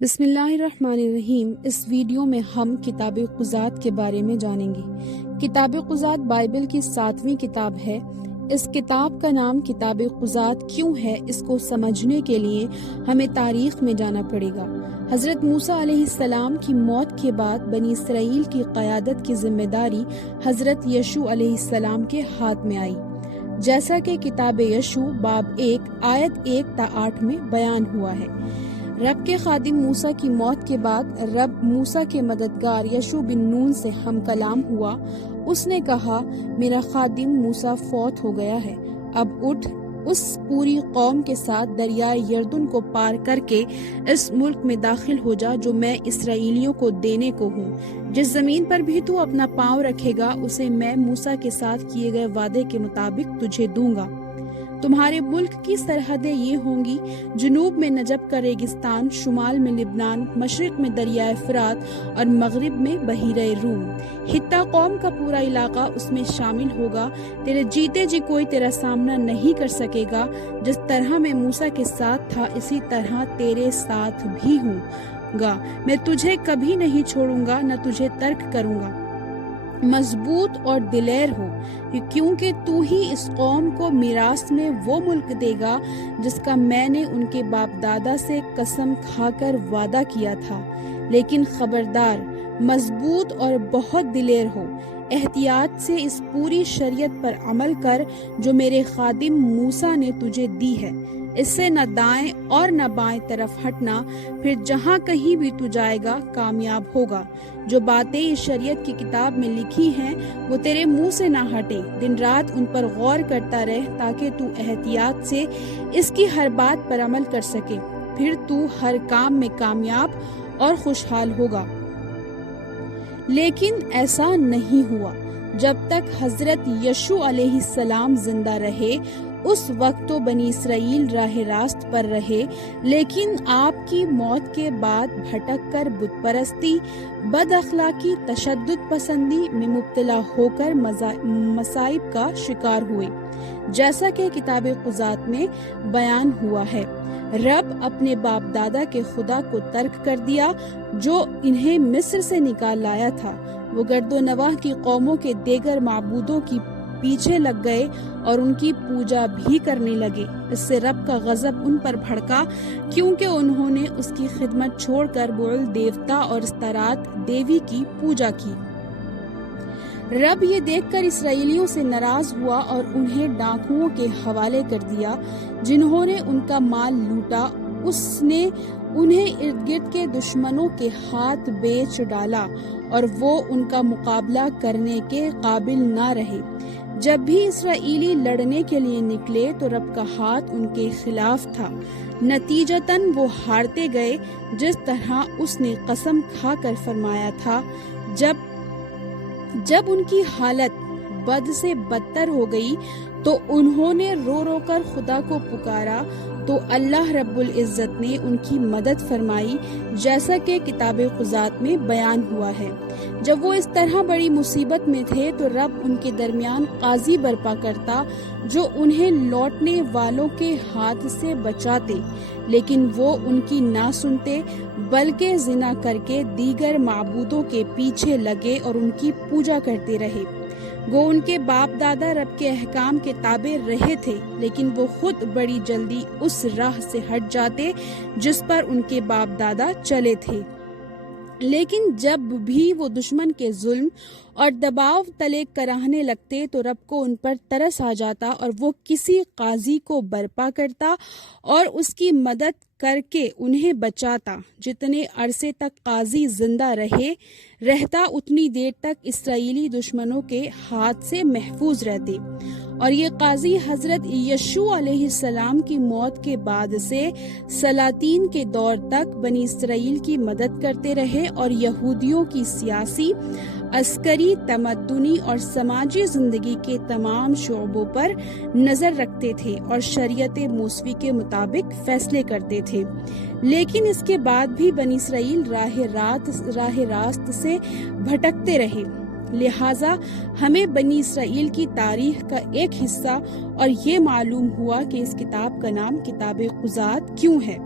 بسم اللہ الرحمن الرحیم۔ اس ویڈیو میں ہم کتاب قضات کے بارے میں جانیں گے۔ کتاب قضات بائبل کی 7ویں کتاب ہے۔ اس کتاب کا نام کتاب قضات کیوں ہے، اس کو سمجھنے کے لیے ہمیں تاریخ میں جانا پڑے گا۔ حضرت موسیٰ علیہ السلام کی موت کے بعد بنی اسرائیل کی قیادت کی ذمہ داری حضرت یشوع علیہ السلام کے ہاتھ میں آئی، جیسا کہ کتاب یشوع باب 1 آیت 1 تا 8 میں بیان ہوا ہے۔ رب کے خادم موسیٰ کی موت کے بعد رب موسیٰ کے مددگار یشوع بن نون سے ہم کلام ہوا۔ اس نے کہا، میرا خادم موسیٰ فوت ہو گیا ہے، اب اٹھ اس پوری قوم کے ساتھ دریائے یردن کو پار کر کے اس ملک میں داخل ہو جا جو میں اسرائیلیوں کو دینے کو ہوں۔ جس زمین پر بھی تو اپنا پاؤں رکھے گا اسے میں موسیٰ کے ساتھ کیے گئے وعدے کے مطابق تجھے دوں گا۔ تمہارے ملک کی سرحدیں یہ ہوں گی، جنوب میں نجب کا ریگستان، شمال میں لبنان، مشرق میں دریائے فرات اور مغرب میں بحیرہ روم۔ حتہ قوم کا پورا علاقہ اس میں شامل ہوگا۔ تیرے جیتے جی کوئی تیرا سامنا نہیں کر سکے گا۔ جس طرح میں موسیٰ کے ساتھ تھا اسی طرح تیرے ساتھ بھی ہوں گا۔ میں تجھے کبھی نہیں چھوڑوں گا نہ تجھے ترک کروں گا۔ مضبوط اور دلیر ہو، کیونکہ تو ہی اس قوم کو میراث میں وہ ملک دے گا جس کا میں نے ان کے باپ دادا سے قسم کھا کر وعدہ کیا تھا۔ لیکن خبردار، مضبوط اور بہت دلیر ہو، احتیاط سے اس پوری شریعت پر عمل کر جو میرے خادم موسیٰ نے تجھے دی ہے۔ اس سے نہ دائیں اور نہ بائیں طرف ہٹنا، پھر جہاں کہیں بھی تو جائے گا کامیاب ہوگا۔ جو باتیں اس شریعت کی کتاب میں لکھی ہیں وہ تیرے منہ سے نہ ہٹیں، دن رات ان پر غور کرتا رہ تاکہ تو احتیاط سے اس کی ہر بات پر عمل کر سکے، پھر تو ہر کام میں کامیاب اور خوشحال ہوگا۔ لیکن ایسا نہیں ہوا۔ جب تک حضرت یشوع علیہ السلام زندہ رہے اس وقت تو بنی اسرائیل راہ راست پر رہے، لیکن آپ کی موت کے بعد بھٹک کر بت پرستی، بد اخلاقی، تشدد پسندی میں مبتلا ہو کر مصائب کا شکار ہوئے، جیسا کہ کتاب قضات میں بیان ہوا ہے۔ رب اپنے باپ دادا کے خدا کو ترک کر دیا جو انہیں مصر سے نکال لایا تھا۔ وہ گرد و نواح کی قوموں کے دیگر معبودوں کی پیچھے لگ گئے اور ان کی پوجا بھی کرنے لگے۔ اس سے رب کا غضب ان پر بھڑکا، کیونکہ انہوں نے اس کی خدمت چھوڑ کر بعل دیوتا اور استارات دیوی کی پوجا کی۔ رب یہ دیکھ کر اسرائیلیوں سے ناراض ہوا اور انہیں ڈاکوؤں کے حوالے کر دیا، جنہوں نے ان کا مال لوٹا۔ اس نے انہیں ارد گرد کے دشمنوں کے ہاتھ بیچ ڈالا اور وہ ان کا مقابلہ کرنے کے قابل نہ رہے۔ جب بھی اسرائیلی لڑنے کے لیے نکلے تو رب کا ہاتھ ان کے خلاف تھا، نتیجتاً وہ ہارتے گئے، جس طرح اس نے قسم کھا کر فرمایا تھا۔ جب ان کی حالت بد سے بدتر ہو گئی تو انہوں نے رو رو کر خدا کو پکارا، تو اللہ رب العزت نے ان کی مدد فرمائی، جیسا کہ کتاب قضات میں بیان ہوا ہے۔ جب وہ اس طرح بڑی مصیبت میں تھے تو رب ان کے درمیان قاضی برپا کرتا جو انہیں لوٹنے والوں کے ہاتھ سے بچاتے، لیکن وہ ان کی نہ سنتے، بلکہ زنا کر کے دیگر معبودوں کے پیچھے لگے اور ان کی پوجا کرتے رہے۔ وہ ان کے باپ دادا رب کے احکام کے تابع رہے تھے، لیکن وہ خود بڑی جلدی اس راہ سے ہٹ جاتے جس پر ان کے باپ دادا چلے تھے۔ لیکن جب بھی وہ دشمن کے ظلم اور دباؤ تلے کراہنے لگتے تو رب کو ان پر ترس آ جاتا اور وہ کسی قاضی کو برپا کرتا اور اس کی مدد کر کے انہیں بچاتا۔ جتنے عرصے تک قاضی زندہ رہتا اتنی دیر تک اسرائیلی دشمنوں کے ہاتھ سے محفوظ رہتے۔ اور یہ قاضی حضرت یشوع علیہ السلام کی موت کے بعد سے سلاطین کے دور تک بنی اسرائیل کی مدد کرتے رہے اور یہودیوں کی سیاسی، عسکری، تمدنی اور سماجی زندگی کے تمام شعبوں پر نظر رکھتے تھے اور شریعت موسوی کے مطابق فیصلے کرتے تھے۔ لیکن اس کے بعد بھی بنی اسرائیل راہ راست سے بھٹکتے رہے۔ لہٰذا ہمیں بنی اسرائیل کی تاریخ کا ایک حصہ اور یہ معلوم ہوا کہ اس کتاب کا نام کتاب قضات کیوں ہے۔